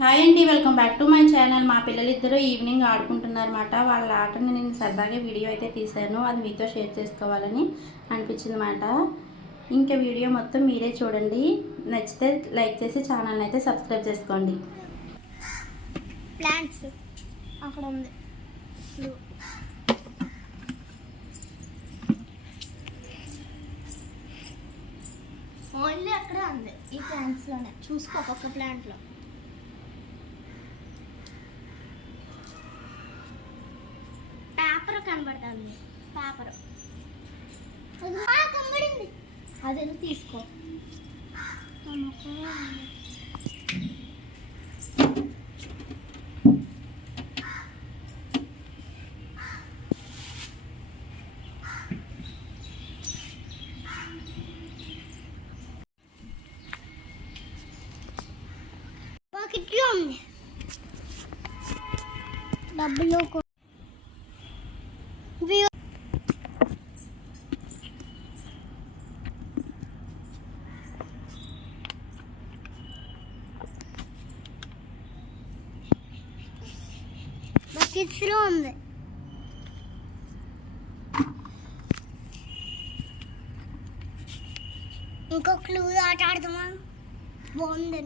Hi అండి welcome back to my channel. మా పిల్లలిద్దరూ ఈవినింగ్ ఆడుకుంటున్నారన్నమాట. వాళ్ళ ఆటని నేను సరదాగా వీడియో అయితే తీశాను. అది మీతో షేర్ చేసుకోవాలని అనిపించింది అనమాట ఇంకా వీడియో మొత్తం మీరే చూడండి. నచ్చితే లైక్ చేసి ఛానల్ని అయితే సబ్స్క్రైబ్ చేసుకోండి. ప్లాంట్స్ అక్కడ ఉంది. ఓన్లీ అక్కడే ఉంది ఈ ప్లాంట్స్లోనే చూసుకో ఒక్కొక్క ప్లాంట్లో. పేపర్ కనబడుతుంది. పేపర్. కనబడింది. అది తీసుకో. పాకెట్లో డబ్బులు బకెట్స్లో ఉంది ఇంకో క్లూ ఆట ఆడదామా బాగుంది